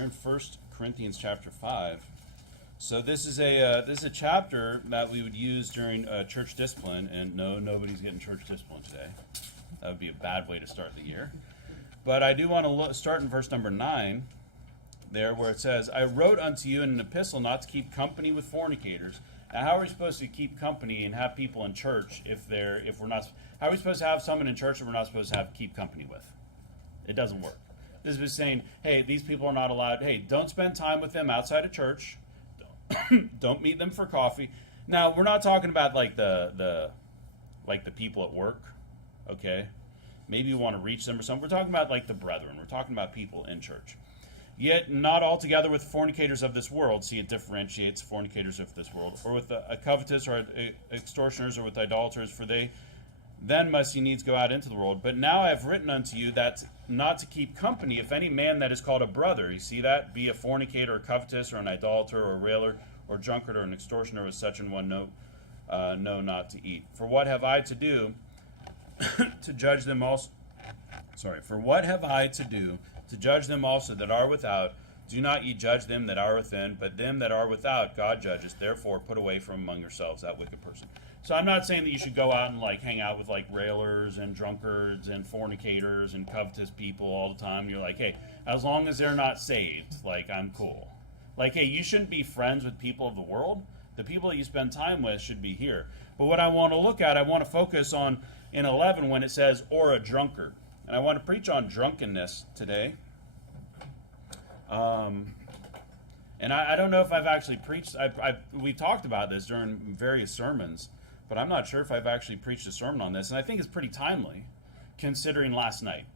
They're in 1 Corinthians chapter 5. So this is a chapter that we would use during church discipline, and no, nobody's getting church discipline today. That would be a bad way to start the year. But I do want to start in verse number 9, there where it says, I wrote unto you in an epistle not to keep company with fornicators. Now, how are we supposed to keep company and have people in church if we're not? How are we supposed to have someone in church that we're not supposed to keep company with? It doesn't work. This is saying, hey, these people are not allowed. Hey, don't spend time with them outside of church. Don't meet them for coffee. Now, we're not talking about like the people at work, okay? Maybe you want to reach them or something. We're talking about like the brethren. We're talking about people in church. Yet not altogether with fornicators of this world. See, it differentiates fornicators of this world, or with a covetous, or extortioners, or with idolaters, for they then must ye needs go out into the world. But now I have written unto you that not to keep company, if any man that is called a brother, you see that, be a fornicator, or covetous, or an idolater, or a railer, or drunkard, or an extortioner, with such an one know not to eat. For what have I to do to judge them also? For what have I to do to judge them also that are without? Do not ye judge them that are within, but them that are without God judges. Therefore put away from among yourselves that wicked person. So I'm not saying that you should go out and like hang out with like railers and drunkards and fornicators and covetous people all the time. You're like, hey, as long as they're not saved, like I'm cool. Like, hey, you shouldn't be friends with people of the world. The people that you spend time with should be here. But what I want to look at, I want to focus on in 11 when it says, or a drunkard. And I want to preach on drunkenness today. And I don't know if I've actually preached, we talked about this during various sermons, but I'm not sure if I've actually preached a sermon on this, and I think it's pretty timely, considering last night.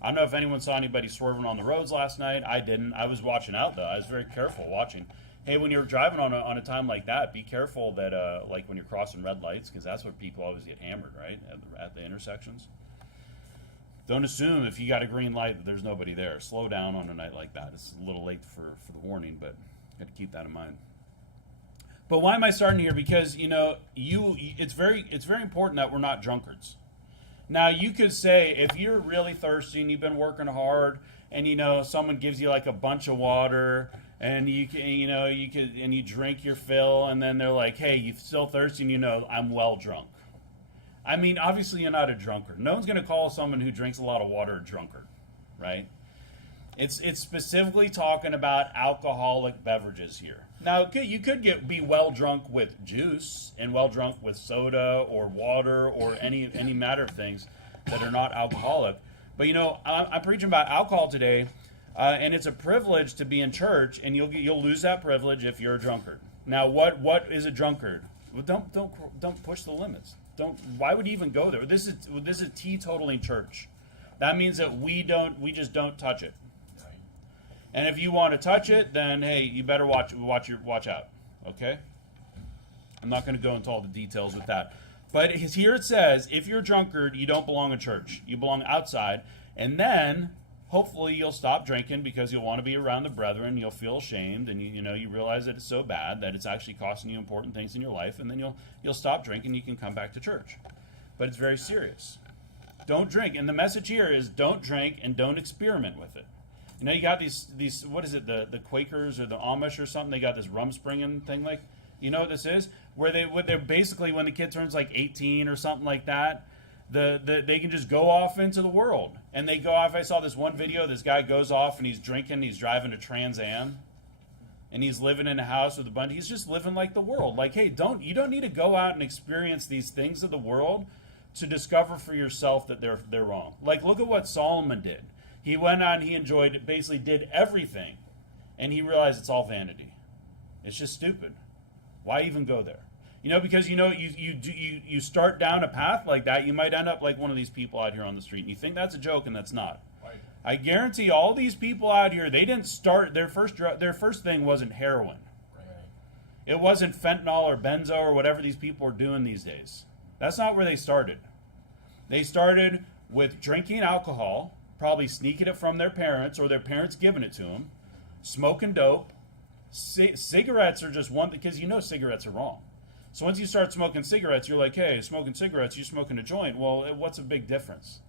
I don't know if anyone saw anybody swerving on the roads last night. I didn't. I was watching out, though. I was very careful watching. Hey, when you're driving on a time like that, be careful that, like when you're crossing red lights, because that's where people always get hammered, right, at the intersections. Don't assume if you got a green light that there's nobody there. Slow down on a night like that. It's a little late for the warning, but got to keep that in mind. But why am I starting here? Because it's very important that we're not drunkards. Now you could say if you're really thirsty and you've been working hard, and someone gives you like a bunch of water, and you drink your fill, and then they're like, hey, you're still thirsty, and I'm well drunk. I mean, obviously you're not a drunkard. No one's going to call someone who drinks a lot of water a drunkard, right? It's specifically talking about alcoholic beverages here. Now, you could be well drunk with juice and well drunk with soda or water or any matter of things that are not alcoholic. But I'm preaching about alcohol today, and it's a privilege to be in church, and you'll lose that privilege if you're a drunkard. Now, what is a drunkard? Well, don't push the limits. Why would you even go there? This is teetotaling church. That means that we just don't touch it. Right. And if you want to touch it, then hey, you better watch out. Okay? I'm not going to go into all the details with that. But here it says, if you're a drunkard, you don't belong in church. You belong outside. And then hopefully you'll stop drinking because you'll want to be around the brethren. You'll feel ashamed, and you realize that it's so bad that it's actually costing you important things in your life, and then you'll stop drinking. You can come back to church. But it's very serious. Don't drink, and the message here is don't drink and don't experiment with it. You got these what is it, the Quakers or the Amish or something? They got this rum springing thing, like, you know what this is? Where they're basically, when the kid turns like 18 or something like that, they can just go off into the world, and they go off. I saw this one video. This guy goes off and he's drinking. He's driving a Trans Am, and he's living in a house with a bunch. He's just living like the world. Like, hey, you don't need to go out and experience these things of the world to discover for yourself that they're wrong. Like, look at what Solomon did. He went out and he enjoyed it. Basically, did everything, and he realized it's all vanity. It's just stupid. Why even go there? Because you start down a path like that, you might end up like one of these people out here on the street, and you think that's a joke, and that's not. Right. I guarantee all these people out here, they didn't start their first thing wasn't heroin. Right. It wasn't fentanyl or benzo or whatever these people are doing these days. That's not where they started. They started with drinking alcohol, probably sneaking it from their parents or their parents giving it to them, smoking dope. Cigarettes are just one, because cigarettes are wrong. So once you start smoking cigarettes, you're like, hey, smoking cigarettes, you're smoking a joint. Well, what's a big difference?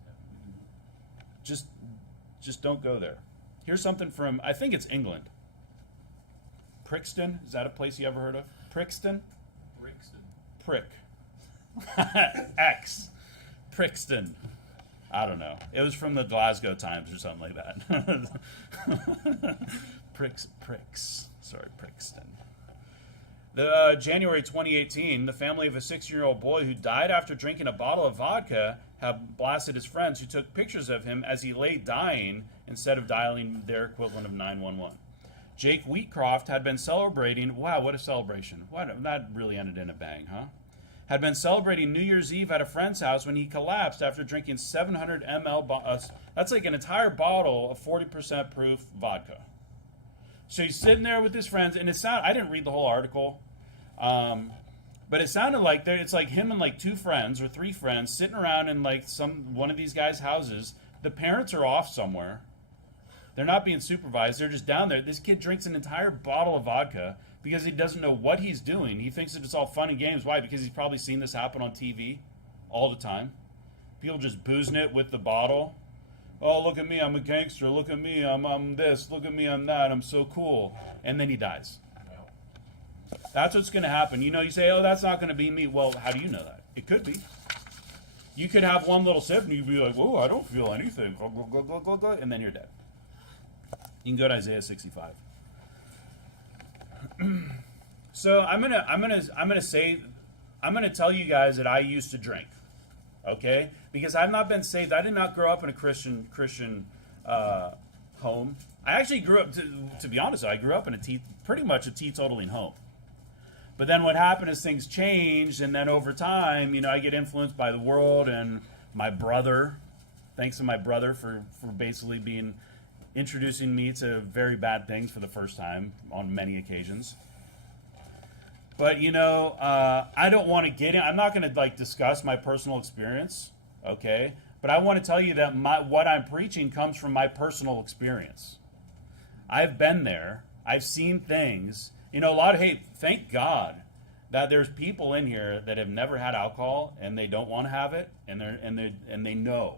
Just don't go there. Here's something from, I think it's England. Brixton, is that a place you ever heard of? Brixton? Prick. X. Brixton. I don't know. It was from the Glasgow Times or something like that. Pricks. Sorry, Brixton. January 2018, the family of a 16-year-old boy who died after drinking a bottle of vodka have blasted his friends who took pictures of him as he lay dying instead of dialing their equivalent of 911. Jake Wheatcroft had been celebrating, wow, what a celebration. That really ended in a bang, huh? Had been celebrating New Year's Eve at a friend's house when he collapsed after drinking 700 ml, that's like an entire bottle of 40% proof vodka. So he's sitting there with his friends, and I didn't read the whole article, but it sounded like it's like him and like 2 friends or 3 friends sitting around in like one of these guys' houses. The parents are off somewhere. They're not being supervised. They're just down there. This kid drinks an entire bottle of vodka because he doesn't know what he's doing. He thinks that it's all fun and games. Why? Because he's probably seen this happen on TV all the time. People just boozing it with the bottle. Oh, look at me, I'm a gangster. Look at me, I'm this. Look at me, I'm that. I'm so cool. And then he dies. That's what's going to happen. You know, you say, oh, that's not going to be me. Well, how do you know that? It could be. You could have one little sip and you'd be like, whoa, I don't feel anything. And then you're dead. You can go to Isaiah 65. So I'm gonna tell you guys that I used to drink, okay? Because I've not been saved. I did not grow up in a Christian home. I actually grew up, to be honest, I grew up in pretty much a teetotaling home. But then what happened is things changed, and then over time, you know, I get influenced by the world and my brother. Thanks to my brother for basically introducing me to very bad things for the first time on many occasions. But, you know, I don't want to get in. I'm not going to, like, discuss my personal experience, okay? But I want to tell you that what I'm preaching comes from my personal experience. I've been there. I've seen things. You know, thank God that there's people in here that have never had alcohol and they don't want to have it, and they know.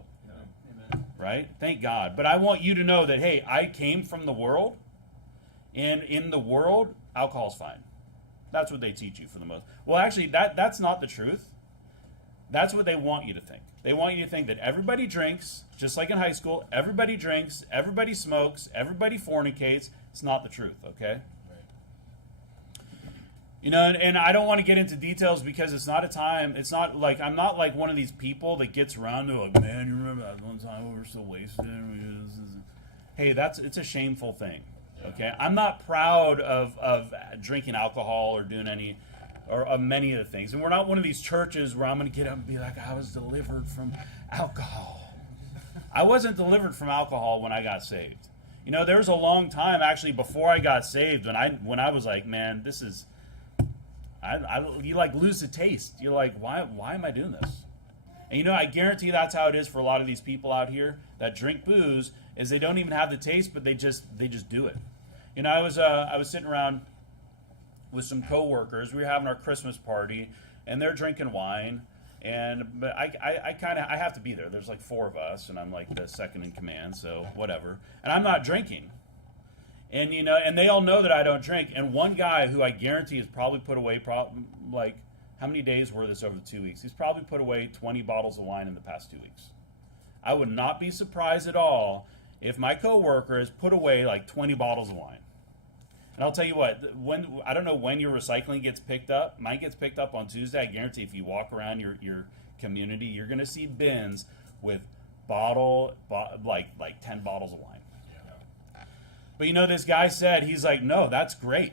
Right? Thank God. But I want you to know that, hey, I came from the world, and in the world, alcohol's fine. That's what they teach you for the most. Well, actually, that's not the truth. That's what they want you to think. They want you to think that everybody drinks, just like in high school. Everybody drinks, everybody smokes, everybody fornicates. It's not the truth, okay? You know, and I don't want to get into details because it's not a time, it's not like, I'm not like one of these people that gets around to like, man, you remember that one time we were so wasted? Hey, it's a shameful thing, okay? I'm not proud of drinking alcohol or doing many of the things. And we're not one of these churches where I'm going to get up and be like, I was delivered from alcohol. I wasn't delivered from alcohol when I got saved. You know, there was a long time actually before I got saved when I was like, man, this is... you like lose the taste. You're like, why am I doing this? And you know, I guarantee that's how it is for a lot of these people out here that drink booze, is they don't even have the taste, but they just do it. You know, I was sitting around with some coworkers. We were having our Christmas party, and they're drinking wine. But I have to be there. There's like 4 of us, and I'm like the second in command, so whatever. And I'm not drinking. And, you know, and they all know that I don't drink. And one guy who I guarantee has probably put away, like, how many days were this over the 2 weeks? He's probably put away 20 bottles of wine in the past 2 weeks. I would not be surprised at all if my coworker has put away like 20 bottles of wine. And I'll tell you what, I don't know when your recycling gets picked up. Mine gets picked up on Tuesday. I guarantee if you walk around your community, you're going to see bins with like 10 bottles of wine. But you know, this guy said, he's like, no, that's great.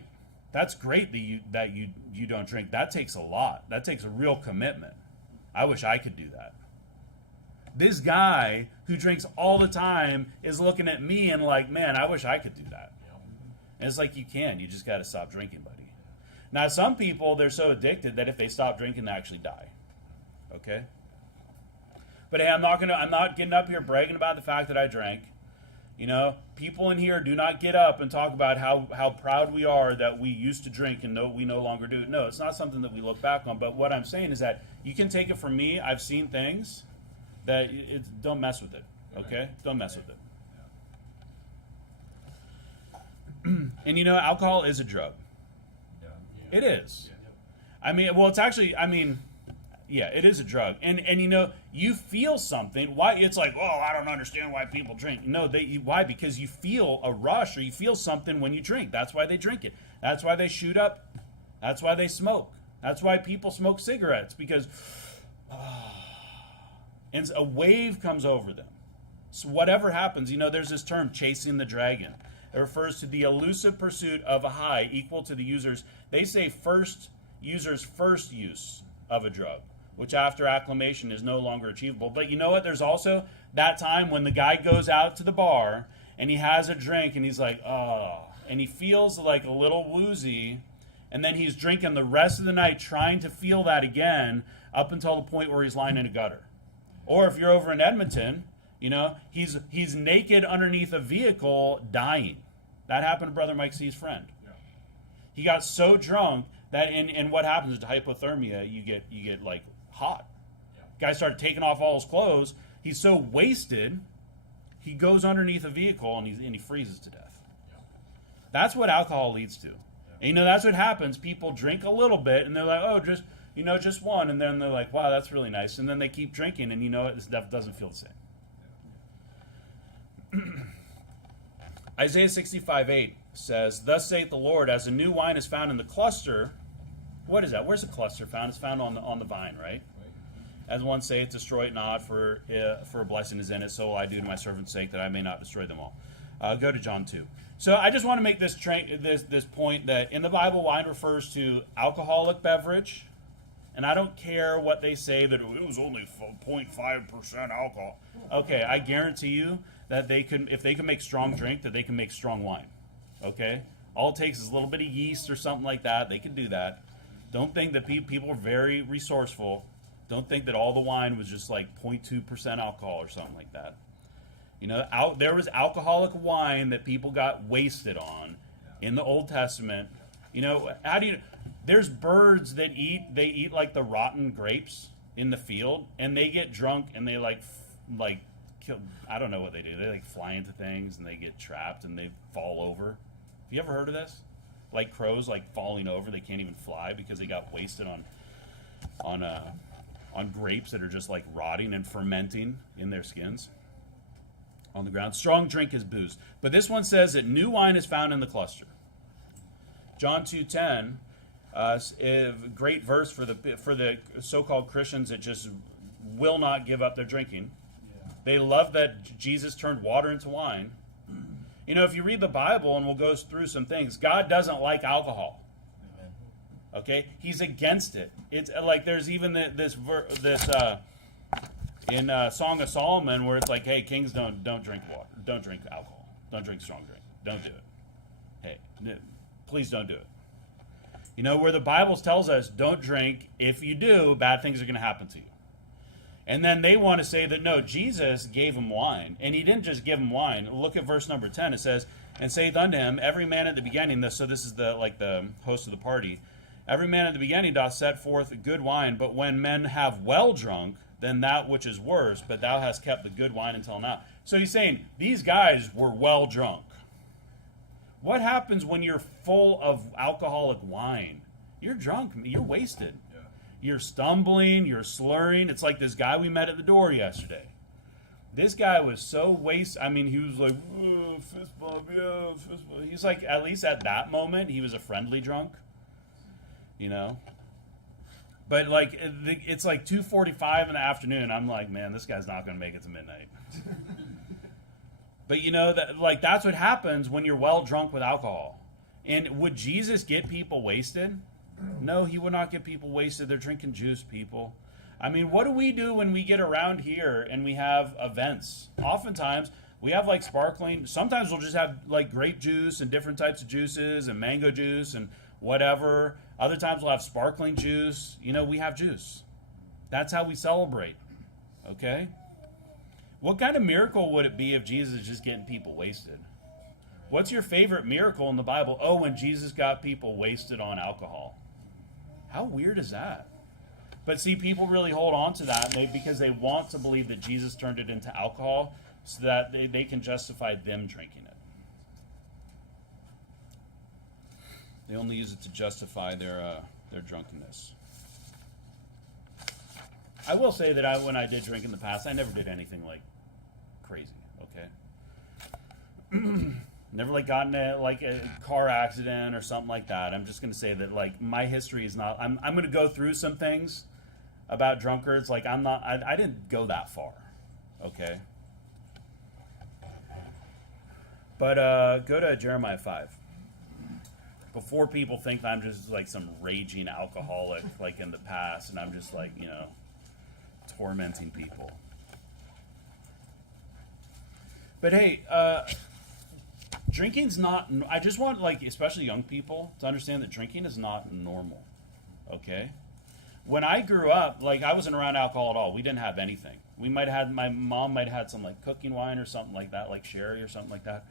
That's great that you don't drink. That takes a lot. That takes a real commitment. I wish I could do that. This guy who drinks all the time is looking at me and like, man, I wish I could do that. And it's like, you can. You just got to stop drinking, buddy. Now, some people, they're so addicted that if they stop drinking, they actually die. Okay? But hey, I'm not getting up here bragging about the fact that I drank. You know, people in here do not get up and talk about how proud we are that we used to drink and we no longer do. No, it's not something that we look back on. But what I'm saying is that you can take it from me. I've seen things that don't mess with it. Okay? Don't mess with it. And alcohol is a drug. It is. I mean, well, it's actually, yeah, it is a drug. And you feel something. Why? It's like, oh, I don't understand why people drink. No, why? Because you feel a rush or you feel something when you drink. That's why they drink it. That's why they shoot up. That's why they smoke. That's why people smoke cigarettes, because and a wave comes over them. So whatever happens, there's this term, chasing the dragon. It refers to the elusive pursuit of a high equal to the user's, they say user's first use of a drug, which after acclimation is no longer achievable. But you know what? There's also that time when the guy goes out to the bar and he has a drink and he's like, oh, and he feels like a little woozy, and then he's drinking the rest of the night trying to feel that again up until the point where he's lying in a gutter. Or if you're over in Edmonton, he's naked underneath a vehicle dying. That happened to Brother Mike C's friend. Yeah. He got so drunk that and what happens is hypothermia, you get like hot. Yeah. Guy started taking off all his clothes. He's so wasted, he goes underneath a vehicle and he freezes to death. Yeah. That's what alcohol leads to. Yeah. And that's what happens. People drink a little bit and they're like, oh, just one, and then they're like, wow, that's really nice. And then they keep drinking and this stuff doesn't feel the same. Isaiah 65:8 says, thus saith the Lord, as a new wine is found in the cluster. What is that? Where's the cluster found? It's found on the vine, right? As one saith, destroy it not, for a blessing is in it, so will I do to my servant's sake, that I may not destroy them all. Go to John 2. So I just want to make this point that in the Bible, wine refers to alcoholic beverage, and I don't care what they say that it was only 0.5% alcohol. Okay, I guarantee you that if they can make strong drink, that they can make strong wine. Okay? All it takes is a little bit of yeast or something like that. They can do that. Don't think that people are very resourceful. Don't think that all the wine was just like 0.2% alcohol or something like that. There was alcoholic wine that people got wasted on in the Old Testament. There's birds that eat like the rotten grapes in the field, and they get drunk and they like kill. I don't know what they do. They like fly into things and they get trapped and they fall over. Have you ever heard of this? Like crows like falling over, they can't even fly because they got wasted on grapes that are just like rotting and fermenting in their skins on the ground. Strong drink is booze, but this one says that new wine is found in the cluster. John 2:10, a great verse for the so-called Christians that just will not give up their drinking. Yeah. They love that Jesus turned water into wine. If you read the Bible, and we'll go through some things, God doesn't like alcohol. Amen. Okay, He's against it. It's like there's even this in Song of Solomon where it's like, hey, kings don't drink water, don't drink alcohol, don't drink strong drink, don't do it. Hey, please don't do it. Where the Bible tells us don't drink. If you do, bad things are going to happen to you. And then they want to say that, no, Jesus gave him wine. And he didn't just give him wine. Look at verse number 10. It says, and saith unto him, every man at the beginning, so this is the host of the party, every man at the beginning doth set forth good wine, but when men have well drunk, then that which is worse, but thou hast kept the good wine until now. So he's saying, these guys were well drunk. What happens when you're full of alcoholic wine? You're drunk. You're wasted. Yeah. You're stumbling. You're slurring. It's like this guy we met at the door yesterday. This guy was so wasted. He was like, oh, fist bump, yeah, fist bump. He's like, at least at that moment, he was a friendly drunk. But like, it's like 2:45 in the afternoon. I'm like, man, this guy's not going to make it to midnight. But that's what happens when you're well drunk with alcohol. And would Jesus get people wasted? No, he would not get people wasted. They're drinking juice, people. What do we do when we get around here and we have events? Oftentimes, we have like sparkling. Sometimes we'll just have like grape juice and different types of juices and mango juice and whatever. Other times we'll have sparkling juice. We have juice. That's how we celebrate. Okay? What kind of miracle would it be if Jesus is just getting people wasted? What's your favorite miracle in the Bible? Oh, when Jesus got people wasted on alcohol. How weird is that? But see, people really hold on to that because they want to believe that Jesus turned it into alcohol so that they can justify them drinking it. They only use it to justify their drunkenness. I will say that when I did drink in the past, I never did anything like crazy. Okay. Never like gotten a car accident or something like that. I'm just gonna say that like my history is not. I'm gonna go through some things about drunkards. Like I'm not. I didn't go that far. Okay. But go to Jeremiah 5. Before people think I'm just like some raging alcoholic like in the past, and I'm just like tormenting people. But hey, drinking's not. I just want like especially young people to understand that drinking is not normal. Okay. When I grew up, like I wasn't around alcohol at all. We didn't have anything. We might have had my mom might have had some like cooking wine or something like that, like sherry or something like that.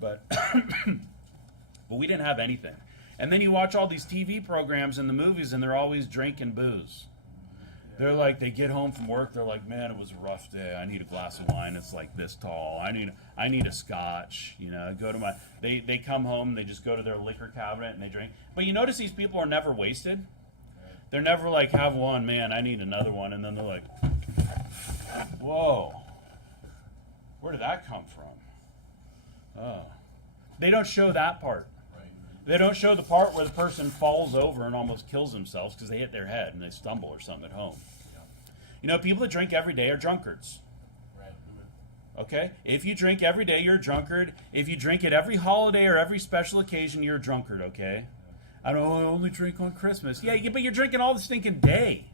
But but we didn't have anything. And then you watch all these TV programs and the movies, and they're always drinking booze. They're like, they get home from work, they're like, man, it was a rough day. I need a glass of wine. It's like this tall. I need a scotch. Go to they come home, they just go to their liquor cabinet and they drink. But you notice these people are never wasted. They're never like, have one, man, I need another one. And then they're like, whoa, where did that come from? Oh. They don't show that part. They don't show the part where the person falls over and almost kills themselves because they hit their head and they stumble or something at home. People that drink every day are drunkards. Okay? If you drink every day, you're a drunkard. If you drink at every holiday or every special occasion, you're a drunkard, okay? I only drink on Christmas. Yeah, but you're drinking all the stinking day.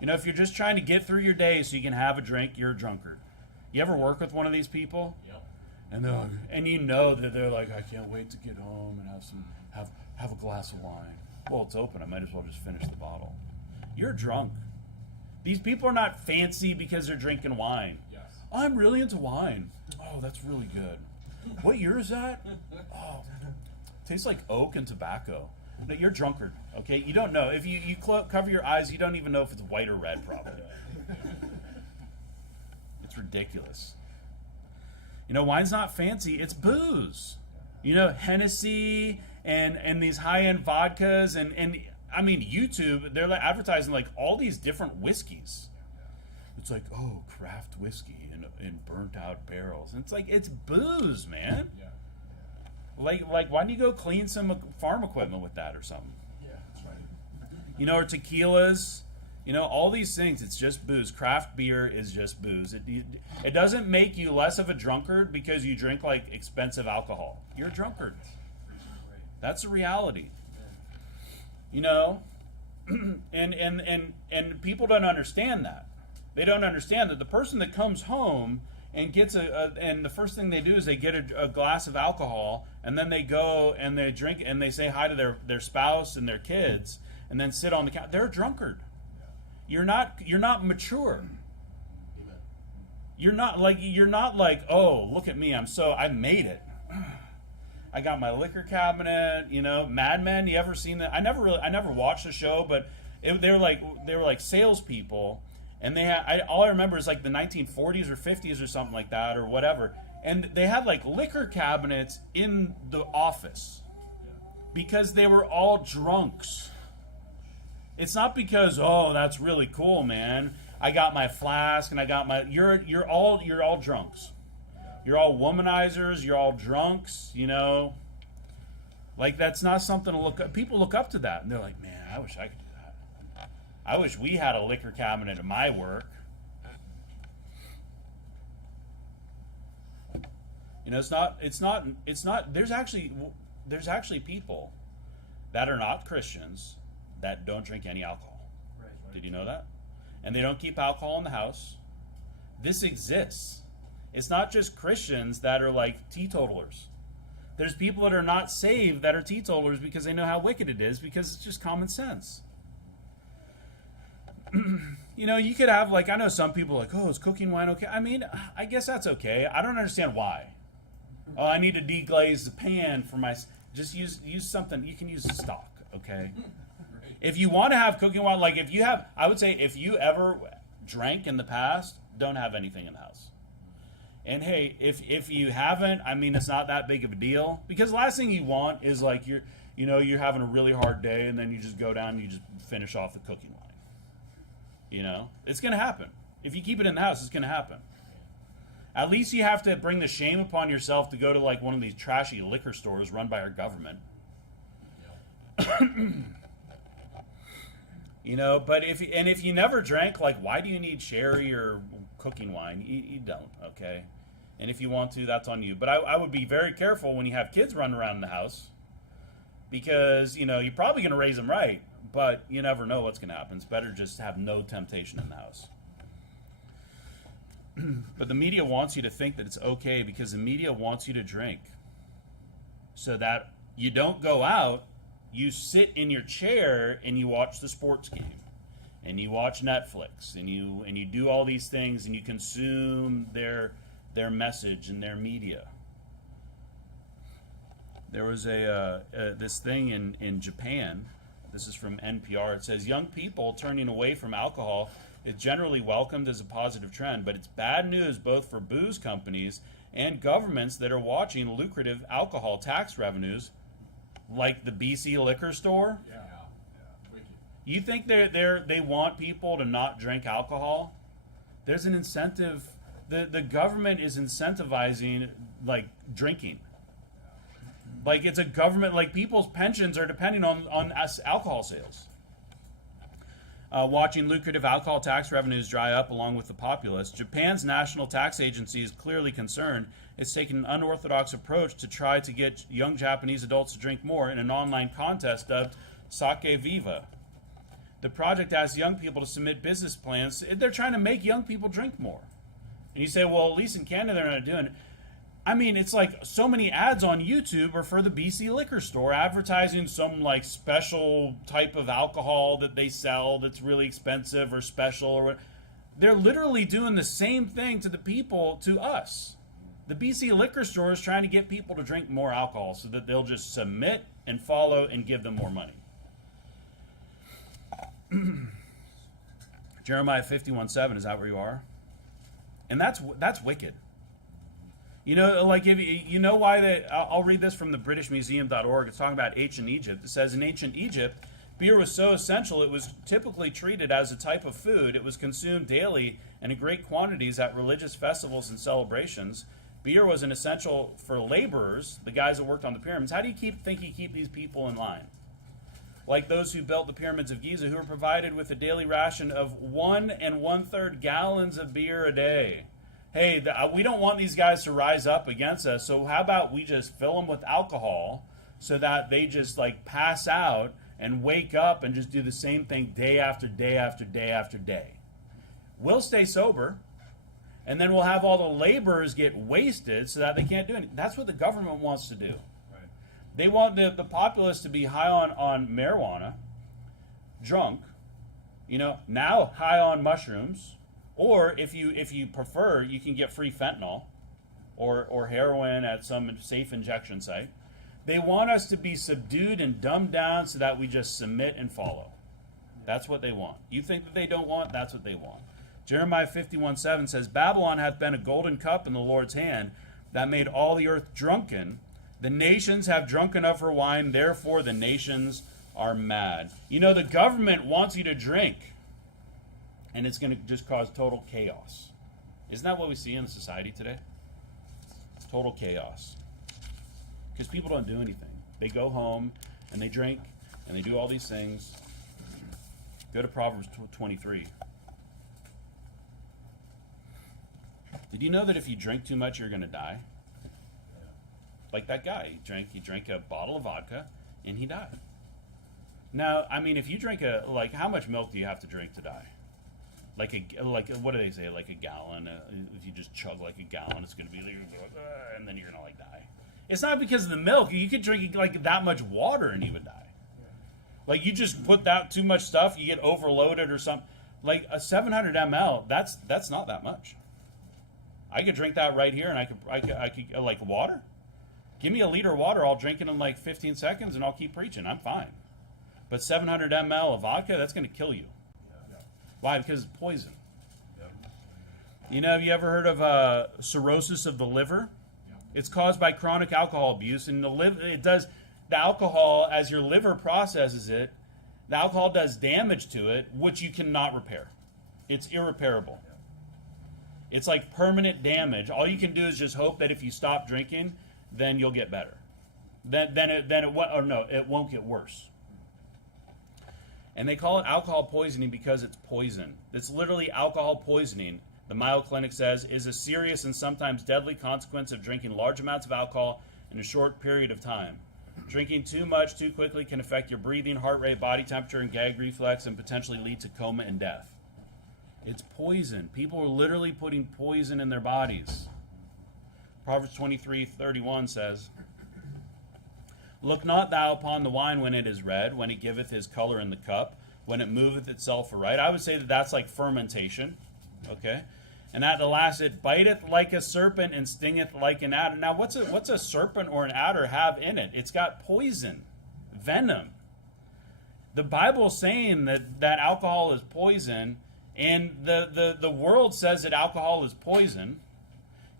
If you're just trying to get through your day so you can have a drink, you're a drunkard. You ever work with one of these people? Yep. And you know that they're like, I can't wait to get home and have a glass of wine. Well, it's open. I might as well just finish the bottle. You're drunk. These people are not fancy because they're drinking wine. Yes. I'm really into wine. Oh, that's really good. What year is that? Oh, tastes like oak and tobacco. No, you're a drunkard. Okay, you don't know. If you cover your eyes, you don't even know if it's white or red. Probably. It's ridiculous. Wine's not fancy. It's booze. Hennessy and these high-end vodkas and I mean YouTube. They're like advertising like all these different whiskeys. It's like craft whiskey in burnt out barrels. And it's like it's booze, man. Yeah. Like why don't you go clean some farm equipment with that or something? Yeah, that's right. Or tequilas. All these things, it's just booze. Craft beer is just booze. It doesn't make you less of a drunkard because you drink like expensive alcohol. You're a drunkard. That's the reality. And people don't understand that. They don't understand that the person that comes home and gets and the first thing they do is they get a glass of alcohol, and then they go and they drink and they say hi to their spouse and their kids, and then sit on the couch. They're a drunkard. You're not mature. You're not like, oh, look at me, I made it. I got my liquor cabinet, Mad Men. You ever seen that? I never watched the show, but they were like salespeople, and they had all I remember is like the 1940s or 50s or something like that or whatever, and they had like liquor cabinets in the office because they were all drunks. It's not because, that's really cool, man. I got my flask and I got my. You're all drunks. You're all womanizers. You're all drunks. Like that's not something to look up. People look up to that and they're like, man, I wish I could do that. I wish we had a liquor cabinet at my work. It's not. There's actually people that are not Christians that don't drink any alcohol. Right. Did you know that? And they don't keep alcohol in the house. This exists. It's not just Christians that are like teetotalers. There's people that are not saved that are teetotalers because they know how wicked it is, because it's just common sense. You could have I know some people are like, is cooking wine okay? I mean, I guess that's okay. I don't understand why. Oh, I need to deglaze the pan for my. Just use something. You can use stock, okay? If you want to have cooking wine, I would say if you ever drank in the past, don't have anything in the house. And hey, if you haven't, I mean, it's not that big of a deal, because the last thing you want is like you're having a really hard day and then you just go down and you just finish off the cooking line. It's going to happen. If you keep it in the house, it's going to happen. At least you have to bring the shame upon yourself to go to like one of these trashy liquor stores run by our government. But if you never drank, like, why do you need sherry or cooking wine? You don't, okay? And if you want to, that's on you. But I would be very careful when you have kids running around in the house, because, you're probably going to raise them right, but you never know what's going to happen. It's better just have no temptation in the house. But the media wants you to think that it's okay, because the media wants you to drink so that you don't go out. You sit in your chair and you watch the sports game, and you watch Netflix, and you do all these things, and you consume their message and their media. There was this thing in Japan. This is from NPR. It says, young people turning away from alcohol is generally welcomed as a positive trend, but it's bad news both for booze companies and governments that are watching lucrative alcohol tax revenues, like the BC liquor store. Yeah. Wicked. You think they want people to not drink alcohol? There's an incentive. The government is incentivizing like drinking. Like, it's a government, like, people's pensions are depending on alcohol sales. Watching lucrative alcohol tax revenues dry up along with the populace, Japan's national tax agency is clearly concerned. It's taken an unorthodox approach to try to get young Japanese adults to drink more in an online contest dubbed Sake Viva. The project asks young people to submit business plans. They're trying to make young people drink more. And you say, well, at least in Canada they're not doing it. I mean, it's like so many ads on YouTube are for the BC liquor store advertising some like special type of alcohol that they sell that's really expensive or special or what. They're literally doing the same thing to the people, to us. The BC liquor store is trying to get people to drink more alcohol so that they'll just submit and follow and give them more money. Jeremiah 51:7, is that where you are? And that's wicked. Like, if you know why I'll read this from the BritishMuseum.org. It's talking about ancient Egypt. It says, in ancient Egypt, beer was so essential it was typically treated as a type of food. It was consumed daily and in great quantities at religious festivals and celebrations. Beer was an essential for laborers, the guys that worked on the pyramids. How do you think you keep these people in line? Like those who built the pyramids of Giza, who were provided with a daily ration of 1 1/3 gallons of beer a day. Hey, we don't want these guys to rise up against us, so how about we just fill them with alcohol so that they just like pass out and wake up and just do the same thing day after day after day after day. We'll stay sober, and then we'll have all the laborers get wasted so that they can't do anything. That's what the government wants to do. Right. They want the populace to be high on marijuana, drunk, now high on mushrooms. Or if you prefer, you can get free fentanyl or heroin at some safe injection site. They want us to be subdued and dumbed down so that we just submit and follow. That's what they want. You think that they don't want? That's what they want. Jeremiah 51:7 says, Babylon hath been a golden cup in the Lord's hand that made all the earth drunken. The nations have drunken of her wine, therefore the nations are mad. The government wants you to drink. And it's going to just cause total chaos. Isn't that what we see in society today? Total chaos. Because people don't do anything. They go home and they drink and they do all these things. Go to Proverbs 23. Did you know that if you drink too much, you're going to die? Like that guy. He drank a bottle of vodka and he died. Now, I mean, if you drink how much milk do you have to drink to die? Like what do they say? Like a gallon. If you just chug like a gallon, it's going to be and then you're going to die. It's not because of the milk. You could drink like that much water and you would die. Like you just put that too much stuff, you get overloaded or something. Like a 700 ml, that's not that much. I could drink that right here, and I could like water. Give me a liter of water, I'll drink it in like 15 seconds, and I'll keep preaching. I'm fine. But 700 ml of vodka, that's going to kill you. Why? Because it's poison. Have you ever heard of cirrhosis of the liver? It's caused by chronic alcohol abuse, and the alcohol, as your liver processes it, the alcohol does damage to it, which you cannot repair. It's irreparable. It's like permanent damage. All you can do is just hope that if you stop drinking, then you'll get better. It won't get worse. And they call it alcohol poisoning because it's poison. It's literally alcohol poisoning, the Mayo Clinic says, is a serious and sometimes deadly consequence of drinking large amounts of alcohol in a short period of time. Drinking too much too quickly can affect your breathing, heart rate, body temperature, and gag reflex, and potentially lead to coma and death. It's poison. People are literally putting poison in their bodies. Proverbs 23:31 says, "Look not thou upon the wine when it is red, when it giveth his color in the cup, when it moveth itself aright." I would say that that's like fermentation. Okay? And at the last, it biteth like a serpent and stingeth like an adder. Now, what's a serpent or an adder have in it? It's got poison, venom. The Bible's saying that alcohol is poison, and the world says that alcohol is poison,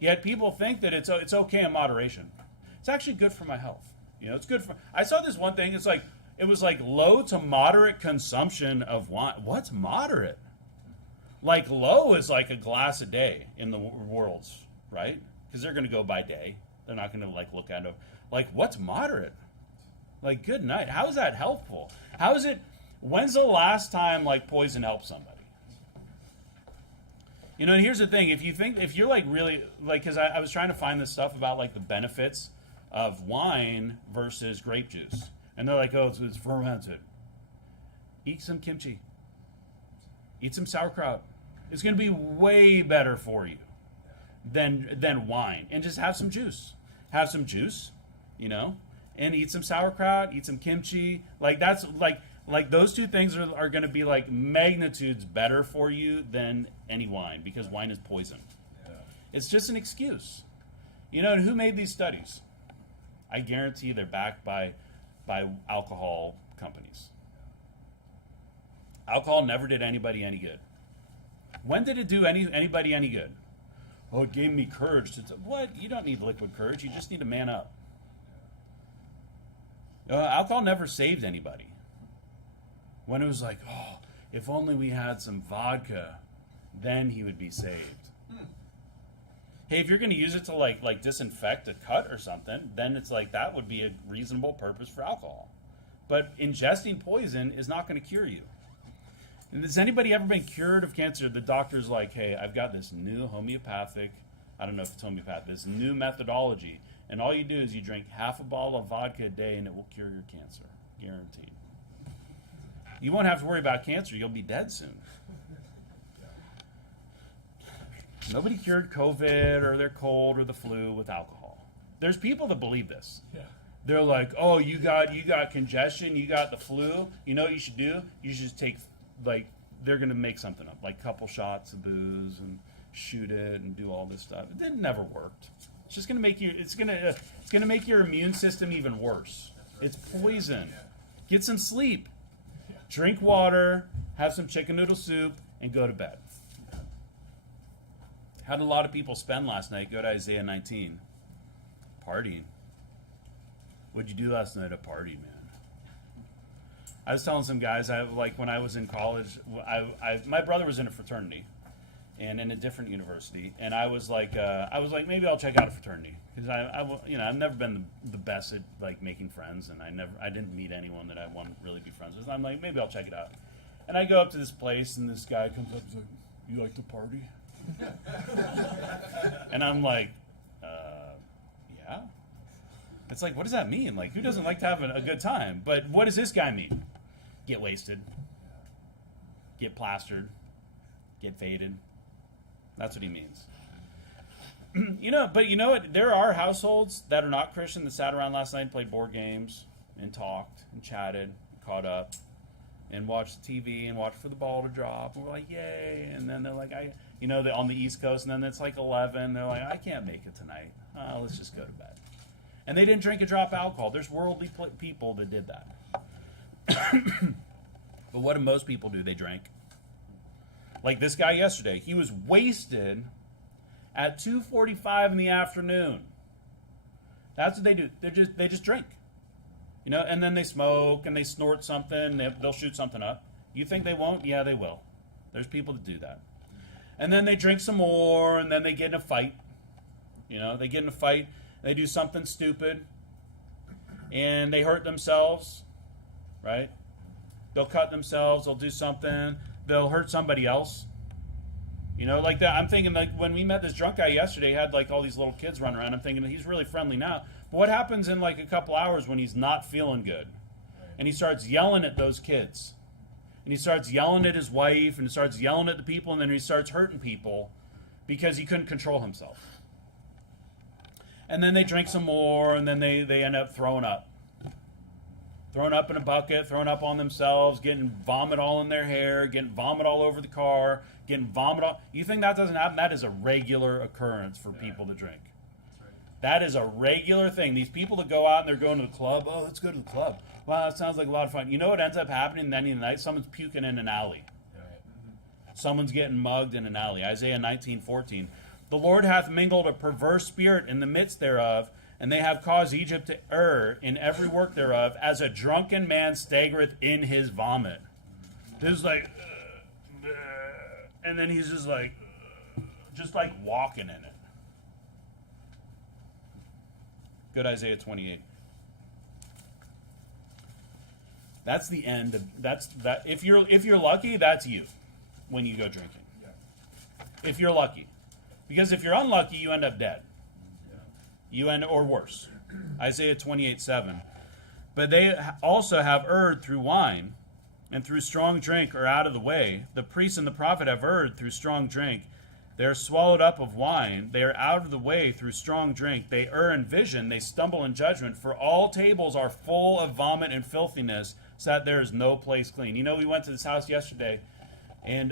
yet people think that it's okay in moderation. It's actually good for my health. It's good for... I saw this one thing, it was like low to moderate consumption of wine. What's moderate? Like low is like a glass a day in the worlds, right? Because they're going to go by day. They're not going to look at it. Like, what's moderate? Like, good night. How is that helpful? How is it? When's the last time poison helped somebody? And here's the thing. If you're really because I was trying to find this stuff about the benefits of wine versus grape juice, and they're like, oh, it's fermented. Eat some kimchi. Eat some sauerkraut. It's going to be way better for you than wine. And just have some juice. Have some juice, and eat some sauerkraut, eat some kimchi. That's those two things are going to be magnitudes better for you than any wine, because wine is poison. Yeah. It's just an excuse. And who made these studies? I guarantee they're backed by alcohol companies. Alcohol never did anybody any good. When did it do anybody any good? Oh, it gave me courage to... What? You don't need liquid courage. You just need to man up. Alcohol never saved anybody. When it was oh, if only we had some vodka, then he would be saved. Hey, if you're going to use it to disinfect a cut or something, then it's that would be a reasonable purpose for alcohol. But ingesting poison is not going to cure you. And has anybody ever been cured of cancer? The doctor's hey, I've got this new homeopathic, I don't know if it's homeopathic, this new methodology, and all you do is you drink half a bottle of vodka a day and it will cure your cancer. Guaranteed. You won't have to worry about cancer. You'll be dead soon. Nobody cured COVID or their cold or the flu with alcohol. There's people that believe this. Yeah. They're like, oh, you got congestion, you got the flu. You know what you should do? You should just take, they're going to make something up, a couple shots of booze and shoot it and do all this stuff. It never worked. It's just going to make it's going to make your immune system even worse. It's poison. Get some sleep. Drink water, have some chicken noodle soup, and go to bed. How did a lot of people spend last night? Go to Isaiah 19. Partying. What'd you do last night? A party, man. I was telling some guys, when I was in college, my brother was in a fraternity, and in a different university, and I was like, maybe I'll check out a fraternity, because I've never been the best at making friends, and I didn't meet anyone that I want to really be friends with. And I'm like, maybe I'll check it out, and I go up to this place, and this guy comes up and says, "You like to party?" And I'm like, yeah. It's what does that mean? Who doesn't like to have a good time? But what does this guy mean? Get wasted, get plastered, get faded. That's what he means. But you know what? There are households that are not Christian that sat around last night and played board games and talked and chatted, and caught up, and watched TV and watched for the ball to drop. And we're like, yay! And then they're they're on the East Coast, and then it's 11. They're like, I can't make it tonight. Let's just go to bed. And they didn't drink a drop of alcohol. There's worldly people that did that. But what do most people do? They drank. Like this guy yesterday. He was wasted at 2:45 in the afternoon. That's what they do. They just drink. You know, and then they smoke and they snort something. They'll shoot something up. You think they won't? Yeah, they will. There's people that do that. And then they drink some more, and then they get in a fight. You know, they get in a fight. They do something stupid, and they hurt themselves, right? They'll cut themselves. They'll do something. They'll hurt somebody else. You know, like that. I'm thinking, like, when we met this drunk guy yesterday, he had, like, all these little kids running around. I'm thinking he's really friendly now. But what happens in, like, a couple hours when he's not feeling good? And he starts yelling at those kids. And he starts yelling at his wife, and he starts yelling at the people, and then he starts hurting people because he couldn't control himself. And then they drink some more, and then they end up throwing up. Throwing up in a bucket, throwing up on themselves, getting vomit all in their hair, getting vomit all over the car, getting vomit all... You think that doesn't happen? That is a regular occurrence for people to drink. That is a regular thing. These people that go out and they're going to the club, oh, let's go to the club. Wow, that sounds like a lot of fun. You know what ends up happening at the end of the night? Someone's puking in an alley. Someone's getting mugged in an alley. Isaiah 19:14. The Lord hath mingled a perverse spirit in the midst thereof, and they have caused Egypt to err in every work thereof, as a drunken man staggereth in his vomit. This is like, and then he's just like walking in it. Good Isaiah 28. That's the end of that. If you're lucky, that's you when you go drinking. Yeah. If you're lucky, because if you're unlucky, you end up dead. You end, or worse. Isaiah 28:7. But they also have erred through wine, and through strong drink are out of the way. The priest and the prophet have erred through strong drink. They are swallowed up of wine. They are out of the way through strong drink. They err in vision. They stumble in judgment. For all tables are full of vomit and filthiness, so that there is no place clean. You know, we went to this house yesterday, and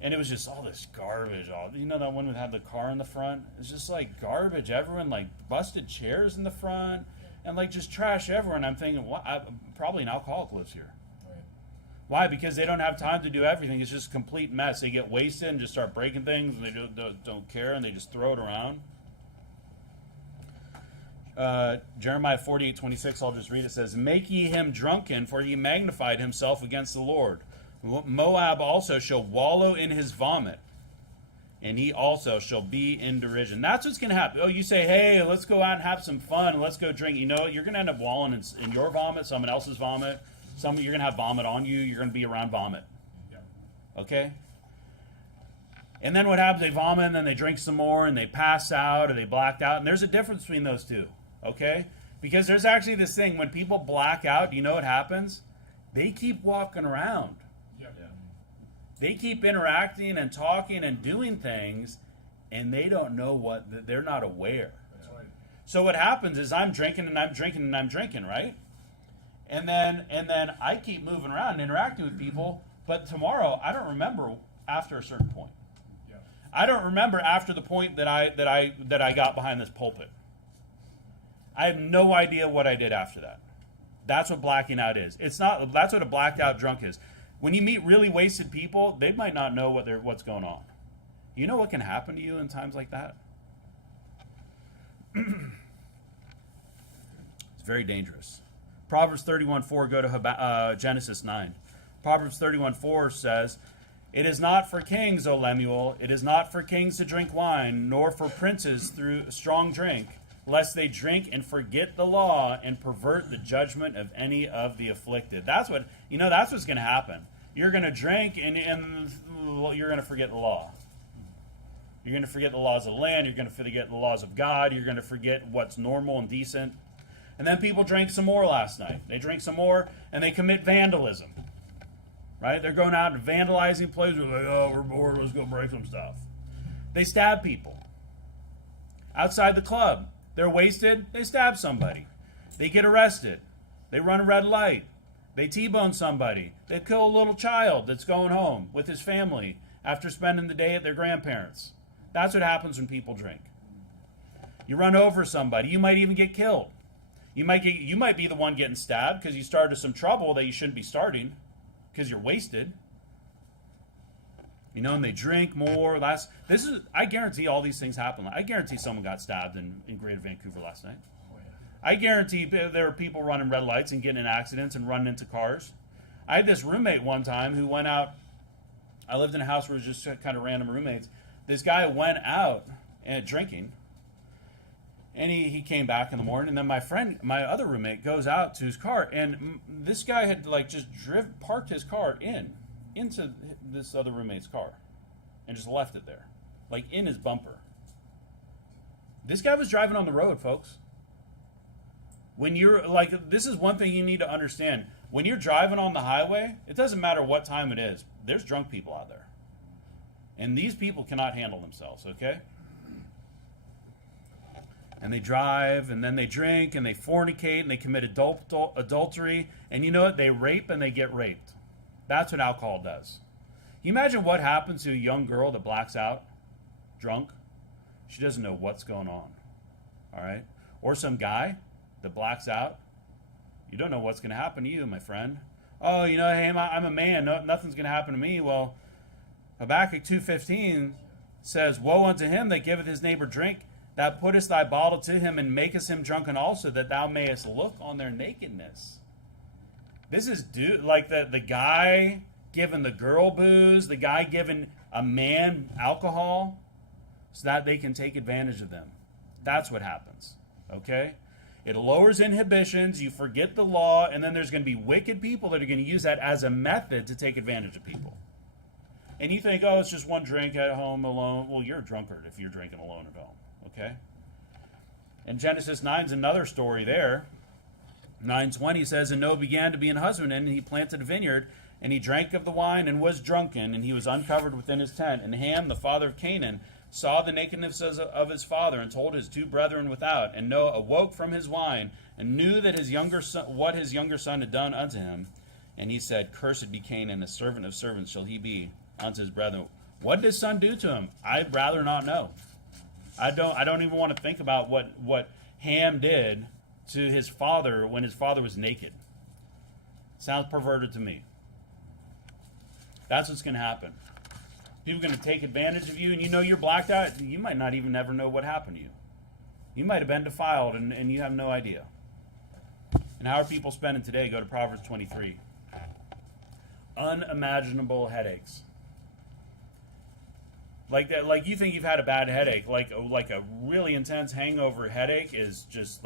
it was just all this garbage. You know that one that had the car in the front? It's just like garbage. Everyone, like, busted chairs in the front, and like just trash everywhere. I'm thinking, what? Probably an alcoholic lives here. Why? Because they don't have time to do everything. It's just a complete mess. They get wasted and just start breaking things, and they don't care, and they just throw it around. Jeremiah 48:26, I'll just read it. Says, make ye him drunken, for he magnified himself against the Lord. Moab also shall wallow in his vomit, and he also shall be in derision. That's what's going to happen. Oh, you say, hey, let's go out and have some fun, let's go drink. You know, you're going to end up wallowing in your vomit, someone else's vomit. You're going to have vomit on you. You're going to be around vomit. Yeah. Okay? And then what happens? They vomit, and then they drink some more, and they pass out, or they blacked out. And there's a difference between those two. Okay? Because there's actually this thing. When people black out, do you know what happens? They keep walking around. Yeah. They keep interacting and talking and doing things, and they don't know what... They're not aware. That's right. So what happens is I'm drinking, and I'm drinking, and I'm drinking, right? And then I keep moving around and interacting with people, but tomorrow I don't remember after a certain point. Yeah. I don't remember after the point that I got behind this pulpit. I have no idea what I did after that. That's what blacking out is. That's what a blacked out drunk is. When you meet really wasted people, they might not know what's going on. You know what can happen to you in times like that? It's very dangerous. Proverbs 31:4, go to Genesis 9. Proverbs 31:4 says, it is not for kings, O Lemuel, it is not for kings to drink wine, nor for princes through strong drink, lest they drink and forget the law and pervert the judgment of any of the afflicted. That's what's going to happen. You're going to drink and you're going to forget the law. You're going to forget the laws of the land. You're going to forget the laws of God. You're going to forget what's normal and decent. And then people drank some more last night. They drink some more, and they commit vandalism. Right? They're going out and vandalizing places. They're like, oh, we're bored, let's go break some stuff. They stab people. Outside the club, they're wasted, they stab somebody. They get arrested. They run a red light. They T-bone somebody. They kill a little child that's going home with his family after spending the day at their grandparents'. That's what happens when people drink. You run over somebody. You might even get killed. You might be the one getting stabbed because you started some trouble that you shouldn't be starting because you're wasted. And they drink more. I guarantee all these things happen. I guarantee someone got stabbed in Greater Vancouver last night. I guarantee there were people running red lights and getting in accidents and running into cars. I had this roommate one time who went out. I lived in a house where it was just kind of random roommates. This guy went out and drinking, and he came back in the morning. And then my other roommate, goes out to his car, and this guy had just parked his car into this other roommate's car, and just left it there, in his bumper. This guy was driving on the road, folks. When you're this is one thing you need to understand. When you're driving on the highway, it doesn't matter what time it is. There's drunk people out there. And these people cannot handle themselves, okay? And they drive, and then they drink, and they fornicate, and they commit adultery. And you know what? They rape, and they get raped. That's what alcohol does. You imagine what happens to a young girl that blacks out, drunk? She doesn't know what's going on, all right? Or some guy that blacks out. You don't know what's going to happen to you, my friend. Oh, hey, I'm a man. No, nothing's going to happen to me. Well, Habakkuk 2:15 says, "Woe unto him that giveth his neighbor drink, that puttest thy bottle to him, and makest him drunken also, that thou mayest look on their nakedness." This is the guy giving the girl booze, the guy giving a man alcohol, so that they can take advantage of them. That's what happens, okay? It lowers inhibitions, you forget the law, and then there's going to be wicked people that are going to use that as a method to take advantage of people. And you think, it's just one drink at home alone. Well, you're a drunkard if you're drinking alone at home, okay? And Genesis 9 is another story there. 9:20 says, "And Noah began to be an husbandman, and he planted a vineyard, and he drank of the wine and was drunken, and he was uncovered within his tent. And Ham, the father of Canaan, saw the nakedness of his father, and told his two brethren without. And Noah awoke from his wine, and knew that what his younger son had done unto him. And he said, Cursed be Canaan, a servant of servants shall he be unto his brethren." What did his son do to him? I'd rather not know. I don't even want to think about what Ham did to his father when his father was naked. Sounds perverted to me. That's what's going to happen. People are going to take advantage of you, and you're blacked out. You might not even ever know what happened to you. You might have been defiled, and you have no idea. And how are people spending today? Go to Proverbs 23. Unimaginable headaches. Like you think you've had a bad headache. Like a really intense hangover headache is just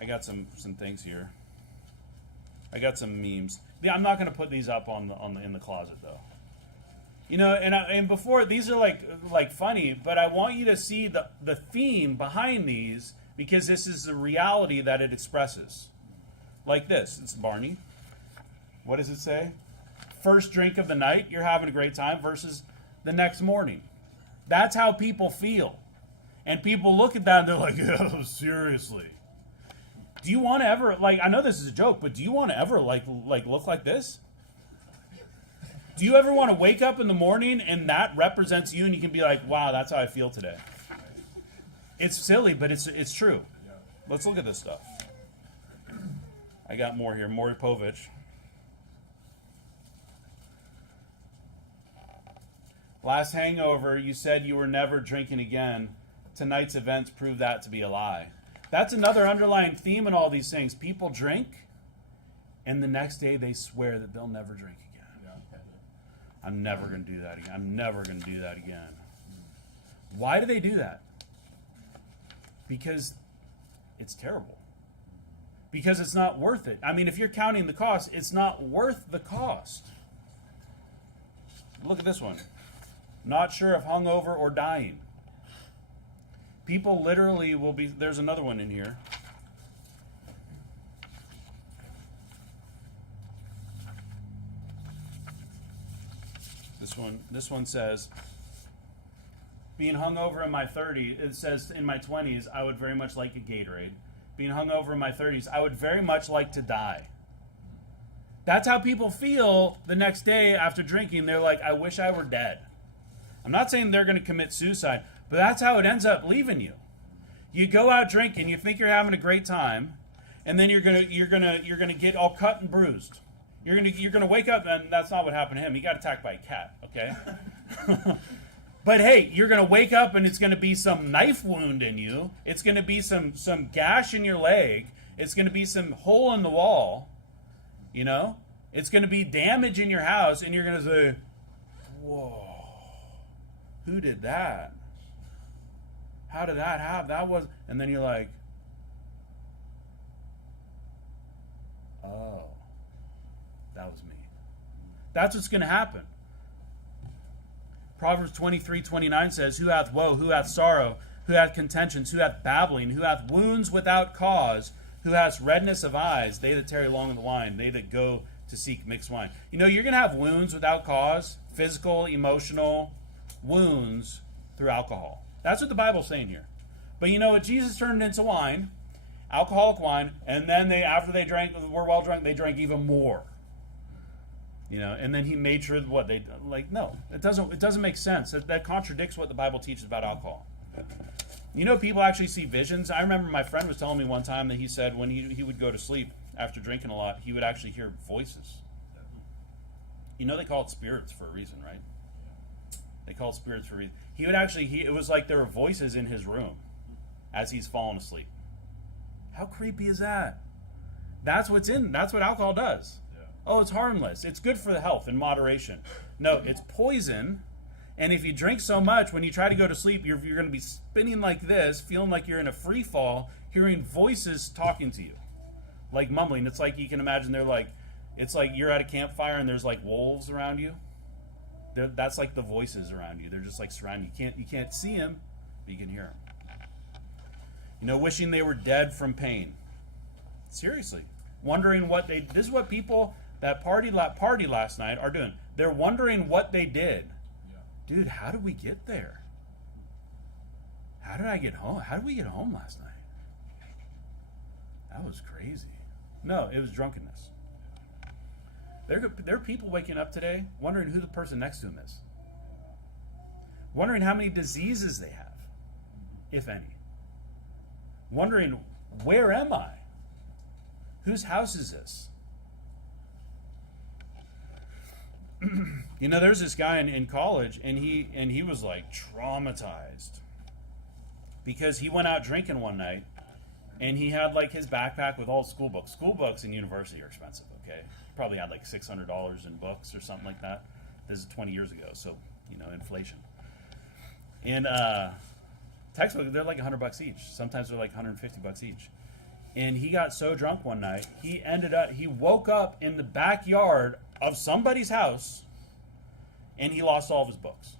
I got some things here. I got some memes. I'm not going to put these up in the closet though. And before, these are like funny, but I want you to see the theme behind these, because this is the reality that it expresses. Like this. It's Barney. What does it say? First drink of the night, you're having a great time, versus the next morning. That's how people feel. And people look at that and they're like, oh, seriously. Do you want to ever, I know this is a joke, but do you want to ever look like this? Do you ever want to wake up in the morning and that represents you, and you can be like, wow, that's how I feel today? It's silly, but it's true. Let's look at this stuff. I got more here. Maury Povich. Last hangover, you said you were never drinking again. Tonight's events prove that to be a lie. That's another underlying theme in all these things. People drink, and the next day they swear that they'll never drink again. I'm never going to do that again. I'm never going to do that again. Why do they do that? Because it's terrible. Because it's not worth it. I mean, if you're counting the cost, it's not worth the cost. Look at this one. Not sure if hungover or dying. People literally will be... There's another one in here. This one says, being hungover in my 30s, it says in my 20s, I would very much like a Gatorade. Being hungover in my 30s, I would very much like to die. That's how people feel the next day after drinking. They're like, I wish I were dead. I'm not saying they're going to commit suicide, but that's how it ends up leaving you. You go out drinking, you think you're having a great time, and then you're gonna get all cut and bruised. You're gonna wake up, and that's not what happened to him. He got attacked by a cat. Okay. But hey, you're going to wake up and it's going to be some knife wound in you. It's going to be some gash in your leg. It's going to be some hole in the wall. You know? It's going to be damage in your house, and you're going to say, whoa, who did that? How did that happen? That was, and then you're like, oh, that was me. That's what's going to happen. Proverbs 23:29 says, who hath woe, who hath sorrow, who hath contentions, who hath babbling, who hath wounds without cause, who hath redness of eyes, they that tarry long in the wine, they that go to seek mixed wine. You know, you're going to have wounds without cause, physical, emotional wounds through alcohol. That's what the Bible's saying here. But you know what? Jesus turned into wine, alcoholic wine, and then after they were well drunk, they drank even more. You know, and then he made sure what they no, it doesn't make sense. That contradicts what the Bible teaches about alcohol. You know, people actually see visions. I remember my friend was telling me one time that he said when he would go to sleep after drinking a lot, he would actually hear voices. You know, they call it spirits for a reason, right? They call it spirits for a reason. He would actually it was like there were voices in his room as he's falling asleep. How creepy is that? That's what alcohol does. Oh, it's harmless. It's good for the health in moderation. No, it's poison. And if you drink so much, when you try to go to sleep, you're going to be spinning like this, feeling like you're in a free fall, hearing voices talking to you, like mumbling. It's like you can imagine it's like you're at a campfire and there's like wolves around you. That's like the voices around you. They're just like surrounding you. You can't see them, but you can hear them. You know, wishing they were dead from pain. Seriously, wondering this is what people that party last night are doing. They're wondering what they did. Yeah. Dude, how did we get there? How did I get home? How did we get home last night? That was crazy. No, it was drunkenness. There are people waking up today wondering who the person next to them is. Wondering how many diseases they have, if any. Wondering, where am I? Whose house is this? You know, there's this guy in college, and he was like traumatized because he went out drinking one night, and he had like his backpack with all school books. School books in university are expensive. Okay, probably had like $600 in books or something like that. This is 20 years ago, so you know, inflation. And textbooks, they're like $100 each. Sometimes they're like $150 each. And he got so drunk one night, he woke up in the backyard of somebody's house, and he lost all of his books.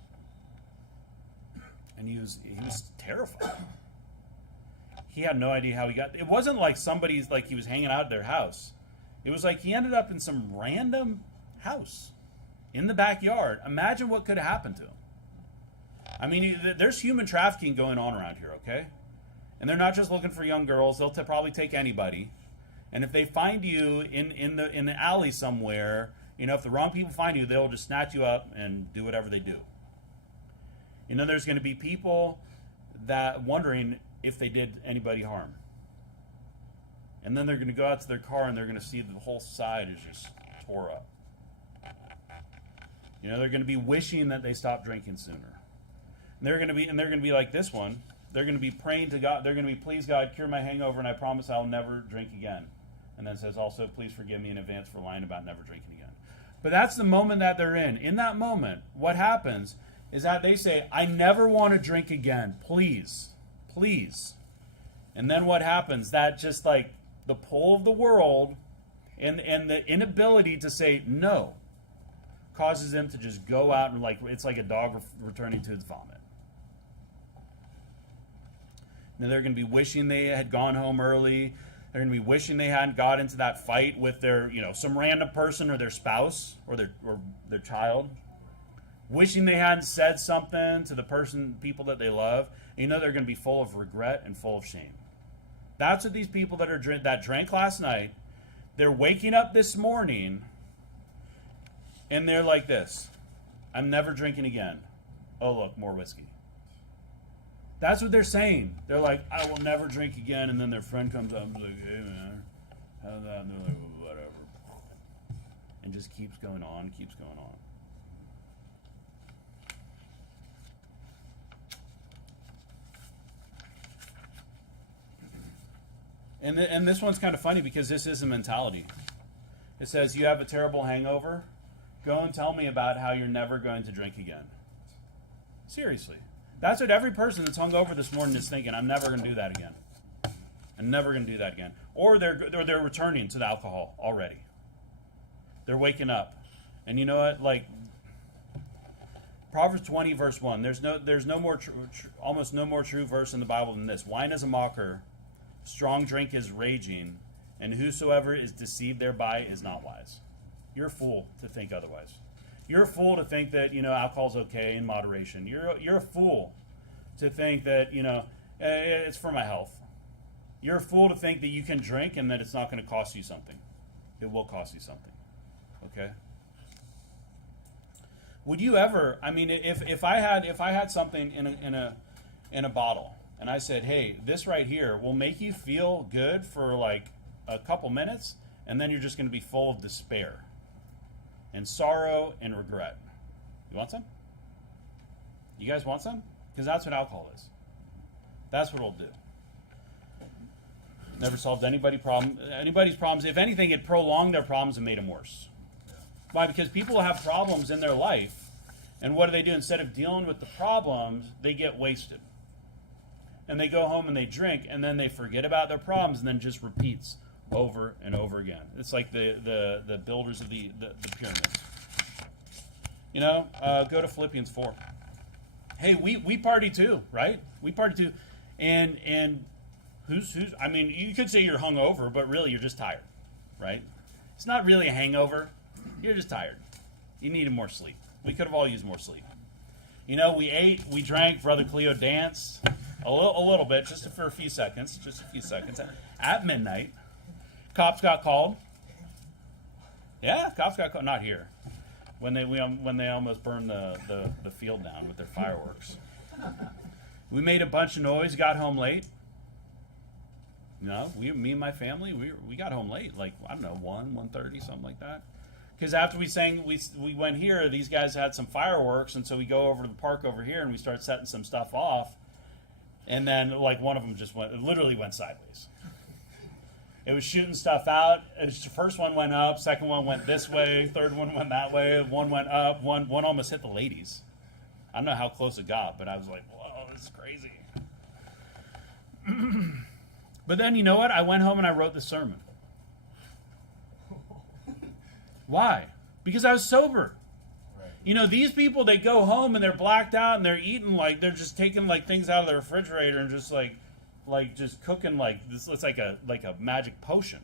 And he was terrified. He had no idea how he got. It wasn't like somebody's like he was hanging out at their house. It was like he ended up in some random house in the backyard. Imagine what could have happened to him. I mean, there's human trafficking going on around here, okay? And they're not just looking for young girls. They'll probably take anybody. And if they find you in the alley somewhere, you know, if the wrong people find you, they'll just snatch you up and do whatever they do. You know, there's going to be people that wondering if they did anybody harm. And then they're going to go out to their car and they're going to see the whole side is just tore up. You know, they're going to be wishing that they stopped drinking sooner. And they're going to be like this one. They're going to be praying to God. They're going to be, please God, cure my hangover, and I promise I'll never drink again. And then it says, also, please forgive me in advance for lying about never drinking again. But that's the moment that they're in. In that moment, what happens is that they say, I never want to drink again. Please. Please. And then what happens? That just like the pull of the world and the inability to say no causes them to just go out and like, it's like a dog returning to its vomit. Now they're going to be wishing they had gone home early. They're going to be wishing they hadn't got into that fight with their, you know, some random person or their spouse or their child. Wishing they hadn't said something to the people that they love. And you know they're going to be full of regret and full of shame. That's what these people that drank last night, they're waking up this morning and they're like this. I'm never drinking again. Oh, look, more whiskey. That's what they're saying. They're like, I will never drink again. And then their friend comes up and is like, hey, man, how's that? And they're like, well, whatever. and just keeps going on, keeps going on. And this one's kind of funny because this is a mentality. It says, you have a terrible hangover? Go and tell me about how you're never going to drink again. Seriously. That's what every person that's hungover this morning is thinking. I'm never going to do that again. I'm never going to do that again. Or they're returning to the alcohol already. They're waking up. And you know what? Like, Proverbs 20, verse 1. There's no more almost no more true verse in the Bible than this. Wine is a mocker. Strong drink is raging, and whosoever is deceived thereby is not wise. You're a fool to think otherwise. You're a fool to think that, alcohol's okay in moderation. You're a fool to think that, it's for my health. You're a fool to think that you can drink and that it's not going to cost you something. It will cost you something. Okay? Would you ever, if I had something in a bottle, and I said, hey, this right here will make you feel good for like a couple minutes, and then you're just going to be full of despair and sorrow and regret. You want some? You guys want some? Because that's what alcohol is. That's what it'll do. Never solved anybody's problems. If anything, it prolonged their problems and made them worse. Why? Because people have problems in their life, and what do? Instead of dealing with the problems, they get wasted. And they go home and they drink, and then they forget about their problems, and then just repeats over and over again. It's like the builders of the pyramids. Go to Philippians 4. Hey, we party too, right? We party too. And who's you could say you're hungover, but really you're just tired, right? It's not really a hangover. You're just tired. You needed more sleep. We could have all used more sleep. We ate, we drank, Brother Cleo danced a little bit, just for a few seconds. At midnight, cops got called. Yeah, cops got called. Not here. When they almost burned the field down with their fireworks. We made a bunch of noise, got home late. Me and my family, we got home late, like, I don't know, 1:30, something like that. Because after we sang, we went here, these guys had some fireworks, and so we go over to the park over here, and we start setting some stuff off. And then, like, one of them literally went sideways. It was shooting stuff out. The first one went up, second one went this way, third one went that way, one went up, one almost hit the ladies. I don't know how close it got, but I was like, whoa, this is crazy. But then, you know what? I went home and I wrote the sermon. Why? Because I was sober. Right. These people, they go home and they're blacked out and they're eating they're just taking things out of the refrigerator and just just cooking this. It's like a magic potion.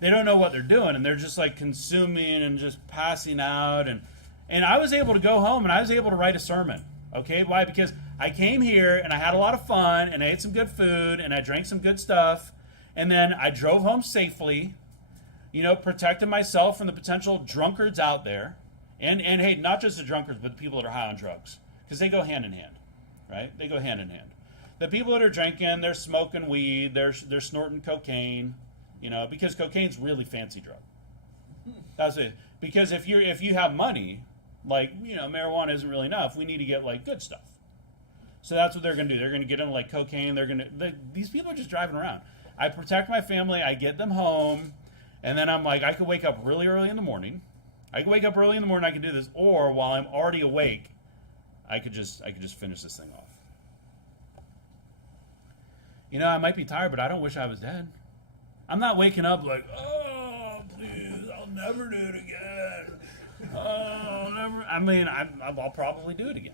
They don't know what they're doing and they're just consuming and just passing out and I was able to go home and I was able to write a sermon. Okay, why? Because I came here and I had a lot of fun and I ate some good food and I drank some good stuff and then I drove home safely. Protecting myself from the potential drunkards out there. And hey, not just the drunkards, but the people that are high on drugs. Because they go hand in hand, right? They go hand in hand. The people that are drinking, they're smoking weed, they're snorting cocaine, because cocaine's really fancy drug. That's it. Because if you have money, marijuana isn't really enough, we need to get, good stuff. So that's what they're going to do. They're going to get into, cocaine. These people are just driving around. I protect my family. I get them home. And then I'm I could wake up really early in the morning. I can do this. Or while I'm already awake, I could just finish this thing off. I might be tired, but I don't wish I was dead. I'm not waking up oh, please, I'll never do it again. Oh, I'll never. I'll probably do it again.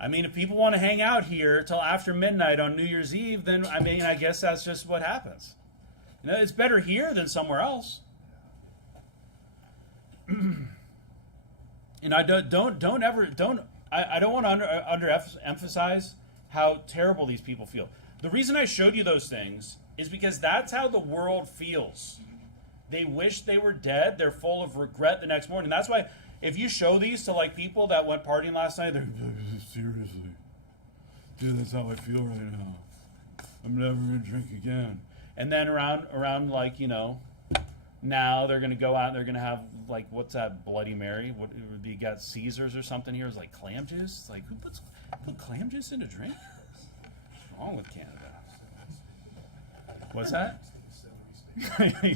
If people want to hang out here till after midnight on New Year's Eve, then, I guess that's just what happens. It's better here than somewhere else. And I don't want to underemphasize how terrible these people feel. The reason I showed you those things is because that's how the world feels. They wish they were dead. They're full of regret the next morning. That's why if you show these to people that went partying last night, they're seriously, dude, that's how I feel right now. I'm never gonna drink again. And then around Now they're going to go out and they're going to have, like, what's that, Bloody Mary? What, you got Caesars or something here? It's like clam juice? It's like, who put clam juice in a drink? What's wrong with Canada? What's that?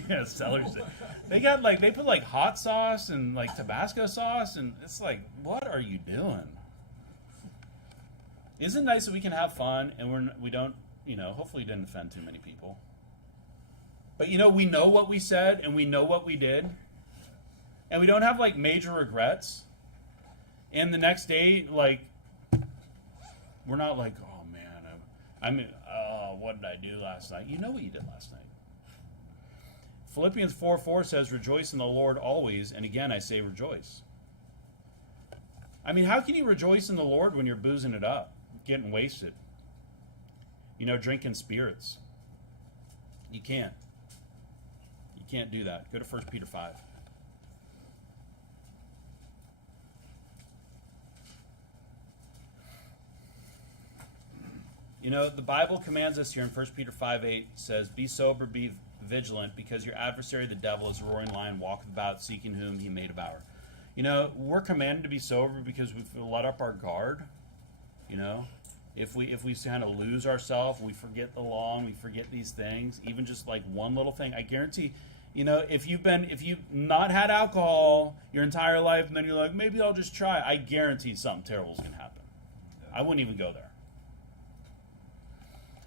Yeah, celery stick. They put like hot sauce and like Tabasco sauce, and it's like, what are you doing? Isn't it nice that we can have fun and we don't, hopefully didn't offend too many people. But we know what we said and we know what we did, and we don't have like major regrets. And the next day, like, we're not like, oh man, what did I do last night? You know what you did last night. Philippians 4:4 says, rejoice in the Lord always, and again I say rejoice. I mean, how can you rejoice in the Lord when you're boozing it up, getting wasted, drinking spirits? You can't. You can't do that. Go to 1 Peter 5. The Bible commands us here in 1 Peter 5:8 says, be sober, be vigilant, because your adversary, the devil, is a roaring lion, walketh about, seeking whom he may devour. We're commanded to be sober because we've let up our guard. If we kind of lose ourselves, we forget the law and we forget these things, even just like one little thing. I guarantee, if you've not had alcohol your entire life and then you're like, maybe I'll just try, I guarantee something terrible is going to happen. I wouldn't even go there.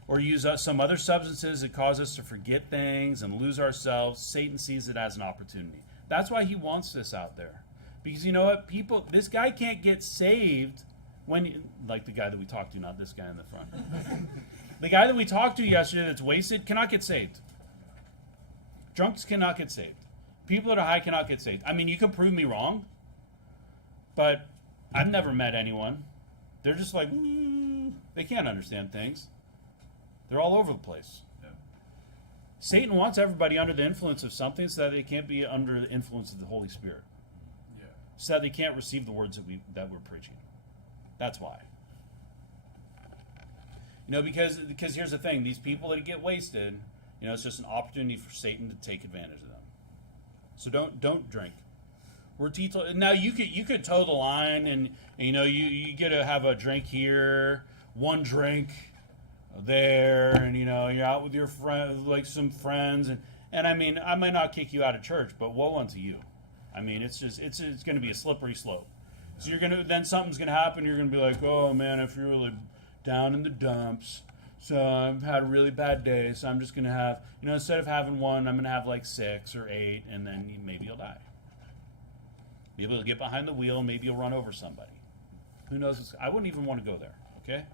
Or use some other substances that cause us to forget things and lose ourselves. Satan sees it as an opportunity. That's why he wants this out there. Because you know what? This guy can't get saved like the guy that we talked to, not this guy in the front. The guy that we talked to yesterday that's wasted cannot get saved. Drunks cannot get saved. People that are high cannot get saved. I mean, you can prove me wrong, but I've never met anyone. They're just like, they can't understand things. They're all over the place. Yeah. Satan wants everybody under the influence of something so that they can't be under the influence of the Holy Spirit. Yeah. So that they can't receive the words that we're preaching. That's why. Because here's the thing. These people that get wasted, it's just an opportunity for Satan to take advantage of them. So don't drink. We're teetotal. Now you could toe the line and you get to have a drink here, one drink there, and you're out with your friends, like some friends, and I mean, I might not kick you out of church, but woe unto you. I mean, it's going to be a slippery slope. So then something's going to happen. You're going to be like, oh man, I feel really down in the dumps. So I've had a really bad day. So I'm just going to have, instead of having one, I'm going to have like 6 or 8, and then maybe you'll die. Maybe you'll get behind the wheel. Maybe you'll run over somebody. Who knows? I wouldn't even want to go there. Okay.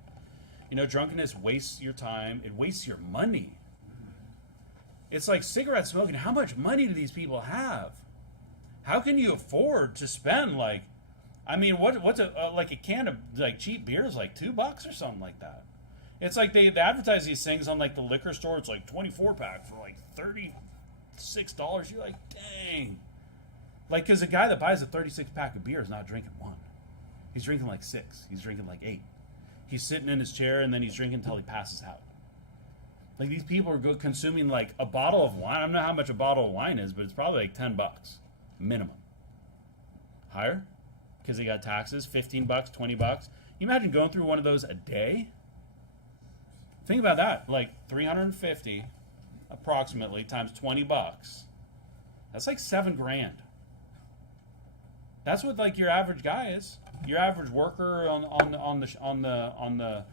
Drunkenness wastes your time. It wastes your money. It's like cigarette smoking. How much money do these people have? How can you afford to spend what's a can of like cheap beer is like $2 or something like that. It's like they advertise these things on like the liquor store. It's like 24-pack for like $36. You're like, dang. Like, because a guy that buys a 36-pack of beer is not drinking one. He's drinking like 6. He's drinking like 8. He's sitting in his chair, and then he's drinking until he passes out. Like, these people are consuming, like, a bottle of wine. I don't know how much a bottle of wine is, but it's probably like $10 minimum. Higher? Because they got taxes, $15, $20. You imagine going through one of those a day? Think about that. Like, 350 approximately times $20. That's like $7,000. That's what like your average guy is. Your average worker on the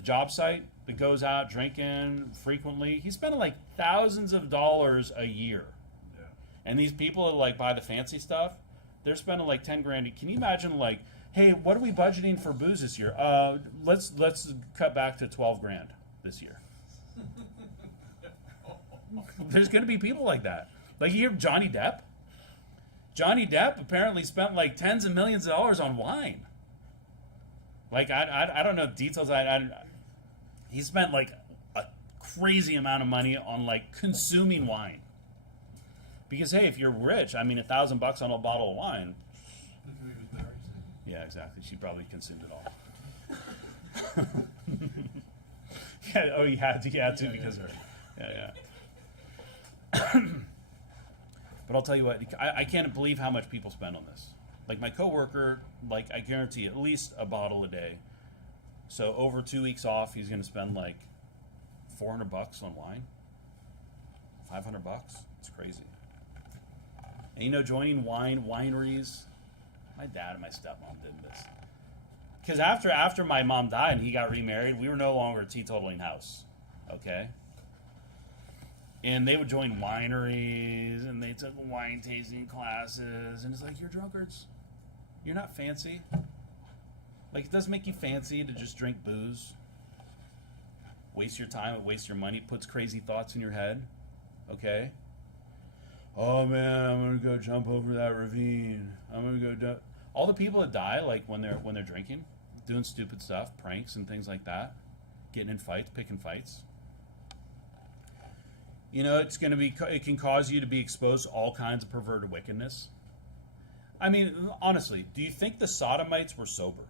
job site that goes out drinking frequently. He's spending like thousands of dollars a year. Yeah. And these people that like buy the fancy stuff, they're spending like $10,000. Can you imagine like, hey, what are we budgeting for booze this year? Let's cut back to $12,000 this year. There's going to be people like that. Like you hear Johnny Depp. Johnny Depp apparently spent like tens of millions of dollars on wine. Like I don't know details. He spent like a crazy amount of money on like consuming wine. Because hey, if you're rich, I mean $1,000 on a bottle of wine. Yeah, exactly. She probably consumed it all. Yeah. Oh, you had to because of her. Yeah. But I'll tell you what, I can't believe how much people spend on this. Like my coworker, like I guarantee at least a bottle a day. So over 2 weeks off, he's going to spend like $400 on wine. $500. It's crazy. And you know, joining wineries, my dad and my stepmom did this. Because after my mom died and he got remarried, we were no longer a teetotaling house. Okay? And they would join wineries and they took wine tasting classes. And it's like, you're drunkards. You're not fancy. Like, it doesn't make you fancy to just drink booze. Waste your time, it wastes your money, puts crazy thoughts in your head. Okay? Oh man, I'm gonna go jump over that ravine. I'm gonna go all the people that die, like when they're drinking, doing stupid stuff, pranks and things like that, getting in fights, picking fights. You know, it can cause you to be exposed to all kinds of perverted wickedness. I mean, honestly, do you think the Sodomites were sober?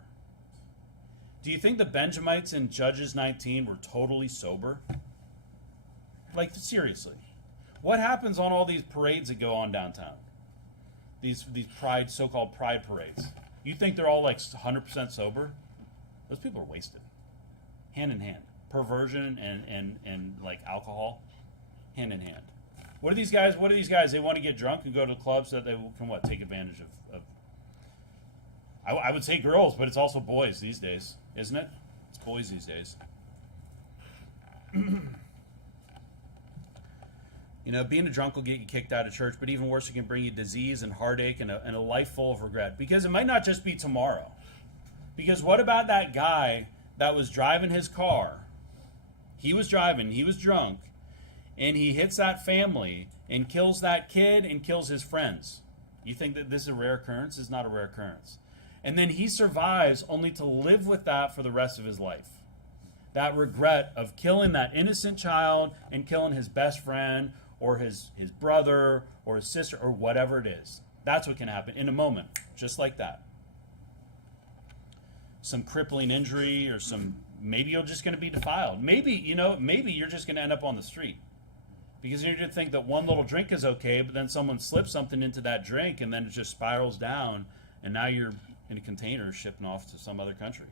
Do you think the Benjamites in Judges 19 were totally sober? Like, seriously. What happens on all these parades that go on downtown? These so-called pride parades. You think they're all like 100% sober? Those people are wasted. Hand in hand. Perversion and like alcohol, hand in hand. What are these guys? They want to get drunk and go to clubs so that they can take advantage of I would say girls, but it's also boys these days, isn't it? It's boys these days. You know, being a drunk will get you kicked out of church, but even worse, it can bring you disease and heartache and a life full of regret. Because it might not just be tomorrow. Because what about that guy that was driving his car? He was driving, he was drunk, and he hits that family and kills that kid and kills his friends. You think that this is a rare occurrence? It's not a rare occurrence. And then he survives only to live with that for the rest of his life. That regret of killing that innocent child and killing his best friend or his brother or his sister or whatever it is. That's what can happen in a moment, just like that. Some crippling injury or maybe you're just going to be defiled. Maybe you're just going to end up on the street. Because you're going to think that one little drink is okay, but then someone slips something into that drink and then it just spirals down and now you're in a container shipping off to some other country.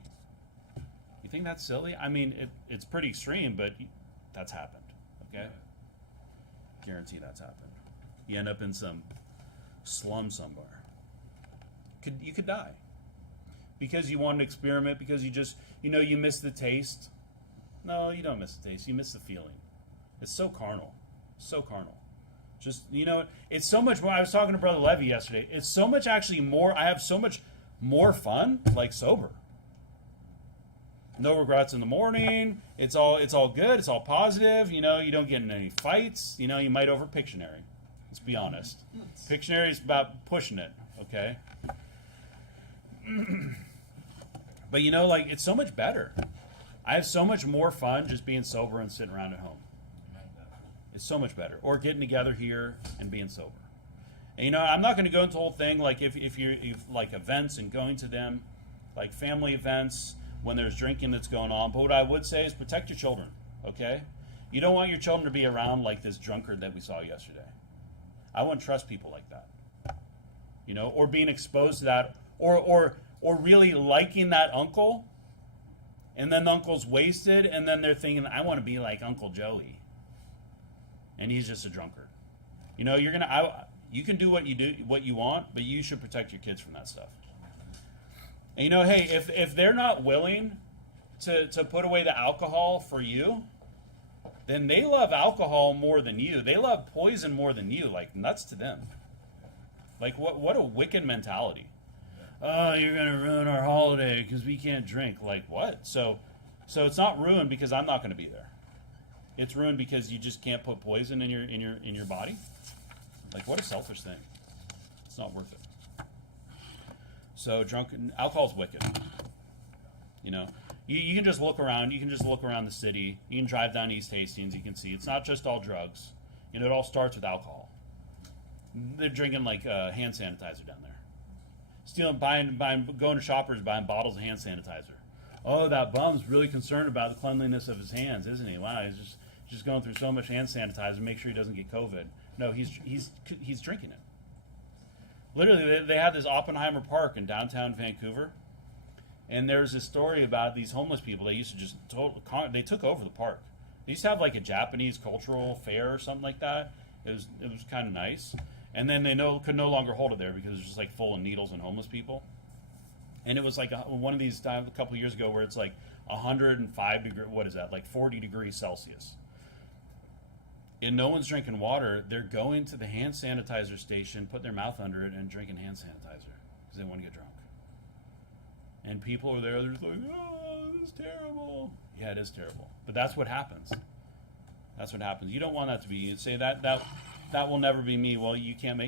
You think that's silly? I mean, it's pretty extreme, but that's happened, okay? Guarantee that's happened. You end up in some slum somewhere. You could die. Because you want to experiment, because you miss the taste. No, you don't miss the taste. You miss the feeling. It's so carnal. So carnal. Just, it's so much more. I was talking to Brother Levy yesterday. It's so much actually more. I have so much more fun, like sober. No regrets in the morning. It's all good. It's all positive. You don't get in any fights. You might over Pictionary. Let's be honest. Pictionary is about pushing it, okay? But it's so much better. I have so much more fun just being sober and sitting around at home. It's so much better. Or getting together here and being sober. And I'm not going to go into the whole thing, like if like events and going to them, like family events, when there's drinking that's going on. But what I would say is protect your children, okay? You don't want your children to be around like this drunkard that we saw yesterday. I wouldn't trust people like that. Or being exposed to that, or really liking that uncle, and then the uncle's wasted, and then they're thinking, I want to be like Uncle Joey. And he's just a drunkard. You can do what you want, but you should protect your kids from that stuff. And hey, if they're not willing to put away the alcohol for you, then they love alcohol more than you. They love poison more than you. Like, nuts to them. Like, what a wicked mentality. Oh, you're gonna ruin our holiday because we can't drink. Like, what? So it's not ruined because I'm not going to be there. It's ruined because you just can't put poison in your body. Like, what a selfish thing. It's not worth it. So alcohol's wicked. You can just look around. You can just look around the city. You can drive down East Hastings. You can see it's not just all drugs. It all starts with alcohol. They're drinking like hand sanitizer down there. Stealing, going to Shoppers, buying bottles of hand sanitizer. Oh, that bum's really concerned about the cleanliness of his hands, isn't he? Wow, he's just going through so much hand sanitizer to make sure he doesn't get COVID. No, he's drinking it. Literally, they had this Oppenheimer Park in downtown Vancouver, and there's a story about these homeless people. They used to just they took over the park. They used to have like a Japanese cultural fair or something like that. It was kind of nice, and then they could no longer hold it there because it was just like full of needles and homeless people. And it was like one of these times a couple of years ago where it's like 105 degree. What is that? Like 40 degrees Celsius. And no one's drinking water. They're going to the hand sanitizer station, putting their mouth under it, and drinking hand sanitizer because they want to get drunk. And people are there. They're just like, "Oh, this is terrible." Yeah, it is terrible. But that's what happens. That's what happens. You don't want that to be. You say that will never be me. Well, you can't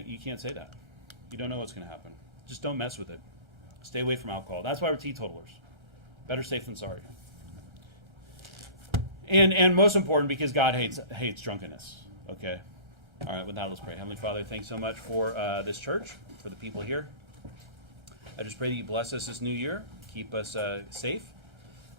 say that. You don't know what's going to happen. Just don't mess with it. Stay away from alcohol. That's why we're teetotalers. Better safe than sorry. And most important, because God hates drunkenness. Okay? All right, with that, let's pray. Heavenly Father, thanks so much for this church, for the people here. I just pray that you bless us this new year, keep us safe,